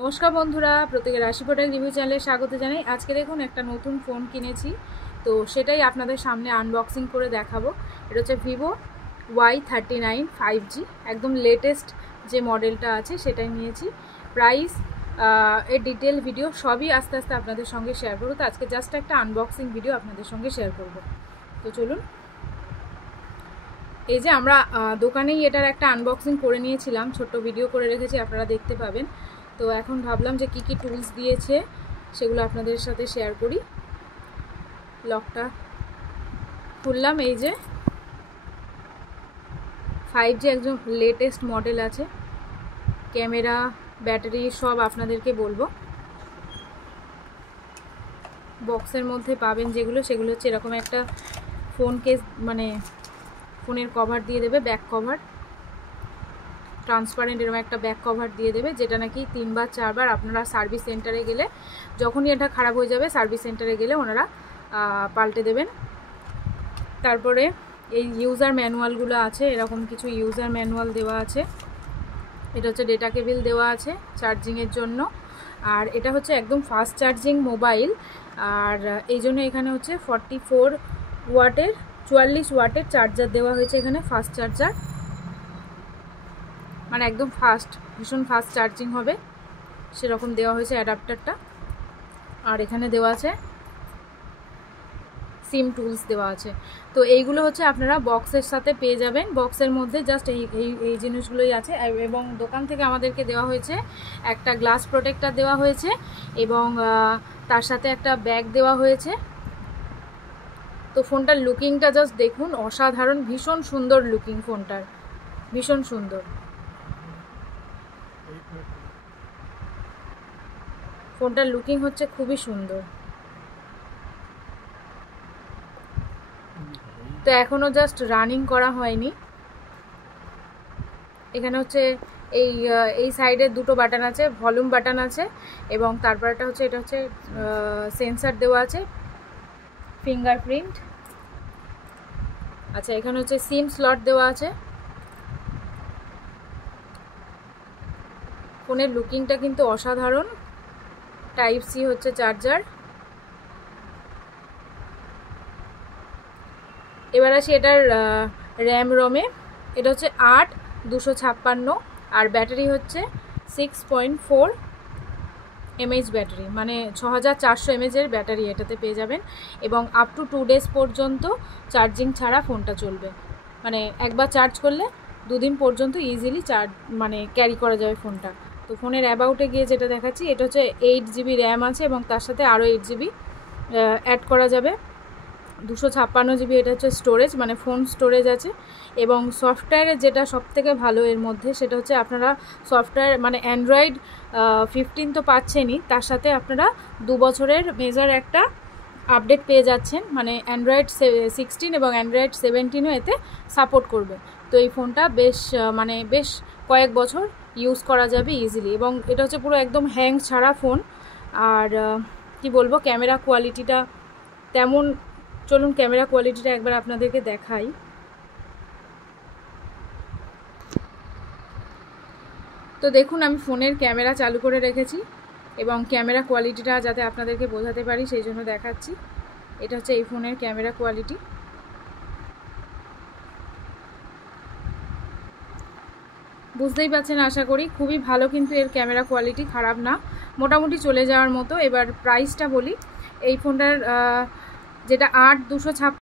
নমস্কার বন্ধুরা, প্রত্যেকের রাশি প্রোডাক্ট রিভিউ চ্যানেলে স্বাগত জানাই। আজকে দেখুন একটা নতুন ফোন কিনেছি, তো সেটাই আপনাদের সামনে আনবক্সিং করে দেখাবো। এটা হচ্ছে ভিভো Y39 5G, একদম লেটেস্ট যে মডেলটা আছে সেটাই নিয়েছি। প্রাইস, এর ডিটেল ভিডিও সবই আস্তে আস্তে আপনাদের সঙ্গে শেয়ার করবো। তো আজকে জাস্ট একটা আনবক্সিং ভিডিও আপনাদের সঙ্গে শেয়ার করব। তো চলুন, এই যে আমরা দোকানেই এটার একটা আনবক্সিং করে নিয়েছিলাম, ছোট্ট ভিডিও করে রেখেছি, আপনারা দেখতে পাবেন। তো এখন ভাবলাম যে কী কী টুলস দিয়েছে সেগুলো আপনাদের সাথে শেয়ার করি। লকটা খুললাম, এই যে 5G একদম লেটেস্ট মডেল আছে, ক্যামেরা, ব্যাটারি সব আপনাদেরকে বলবো। বক্সের মধ্যে পাবেন যেগুলো, সেগুলো হচ্ছে এরকম একটা ফোন কেস, মানে ফোনের কভার দিয়ে দেবে, ব্যাক কভার, ট্রান্সপারেন্ট এরকম একটা ব্যাক কভার দিয়ে দেবে, যেটা নাকি 3 বা 4 বার আপনারা সার্ভিস সেন্টারে গেলে, যখনই এটা খারাপ হয়ে যাবে সার্ভিস সেন্টারে গেলে ওনারা পাল্টে দেবেন। তারপরে এই ইউজার ম্যানুয়ালগুলো আছে, এরকম কিছু ইউজার ম্যানুয়াল দেওয়া আছে। এটা হচ্ছে ডেটা কেবিল দেওয়া আছে চার্জিংয়ের জন্য, আর এটা হচ্ছে একদম ফাস্ট চার্জিং মোবাইল। আর এই জন্য এখানে হচ্ছে 44 ওয়াটের 44 ওয়াটের চার্জার দেওয়া হয়েছে এখানে, ফাস্ট চার্জার, মানে একদম ফাস্ট, ভীষণ ফাস্ট চার্জিং হবে সেরকম দেওয়া হয়েছে অ্যাডাপ্টারটা। আর এখানে দেওয়া আছে সিম টুলস দেওয়া আছে। তো এইগুলো হচ্ছে আপনারা বক্সের সাথে পেয়ে যাবেন। বক্সের মধ্যে জাস্ট এই জিনিসগুলোই আছে, এবং দোকান থেকে আমাদেরকে দেওয়া হয়েছে একটা গ্লাস প্রোটেক্টর দেওয়া হয়েছে, এবং তার সাথে একটা ব্যাগ দেওয়া হয়েছে। তো ফোনটার লুকিংটা জাস্ট দেখুন, অসাধারণ, ভীষণ সুন্দর লুকিং ফোনটার, ভীষণ সুন্দর। ফোনটার লুকিং হচ্ছে খুবই সুন্দর। তো এখনও জাস্ট রানিং করা হয়নি। এখানে হচ্ছে এই সাইডে দুটো বাটন আছে, ভলিউম বাটন আছে, এবং তারপরটা হচ্ছে এটা হচ্ছে সেন্সার দেওয়া আছে, ফিঙ্গারপ্রিন্ট। আচ্ছা, এখানে হচ্ছে সিম স্লট দেওয়া আছে। ফোনের লুকিংটা কিন্তু অসাধারণ। টাইপ সি হচ্ছে চার্জার। এবার আসি এটার র্যাম রমে। এটা হচ্ছে 8/256, আর ব্যাটারি হচ্ছে 6.4 mAh ব্যাটারি, মানে 6400 mAh ব্যাটারি এটাতে পেয়ে যাবেন। এবং আপ টু 2 ডেজ পর্যন্ত চার্জিং ছাড়া ফোনটা চলবে, মানে একবার চার্জ করলে 2 দিন পর্যন্ত ইজিলি মানে ক্যারি করা যাবে ফোনটা। তো ফোনের অ্যাবাউটে গিয়ে যেটা দেখাচ্ছি, এটা হচ্ছে 8GB র্যাম আছে, এবং তার সাথে আরও 8GB অ্যাড করা যাবে। 256GB এটা হচ্ছে স্টোরেজ, মানে ফোন স্টোরেজ আছে। এবং সফটওয়্যারের যেটা সবথেকে ভালো এর মধ্যে, সেটা হচ্ছে আপনারা সফটওয়্যার, মানে অ্যান্ড্রয়েড 15 তো পাচ্ছেনই, তার সাথে আপনারা 2 বছরের মেজার একটা আপডেট পেয়ে যাচ্ছেন, মানে অ্যান্ড্রয়েড 16 এবং অ্যান্ড্রয়েড 17ও এতে সাপোর্ট করবে। তো এই ফোনটা বেশ, মানে বেশ কয়েক বছর ইউজ করা যাবে ইজিলি। এবং এটা হচ্ছে পুরো একদম হ্যাং ছাড়া ফোন। আর কি বলবো, ক্যামেরা কোয়ালিটিটা তেমন, চলুন ক্যামেরা কোয়ালিটিটা একবার আপনাদেরকে দেখাই। তো দেখুন, আমি ফোনের ক্যামেরা চালু করে রেখেছি, এবং ক্যামেরা কোয়ালিটিটা যাতে আপনাদেরকে বোঝাতে পারি সেই জন্য দেখাচ্ছি। এটা হচ্ছে এই ফোনের ক্যামেরা কোয়ালিটি। বুঝতেই পারছেন আশা করি, খুবই ভালো কিন্তু এর ক্যামেরা কোয়ালিটি, খারাপ না, মোটামুটি চলে যাওয়ার মতো। এবার প্রাইসটা বলি, এই ফোনটার যেটা 8/256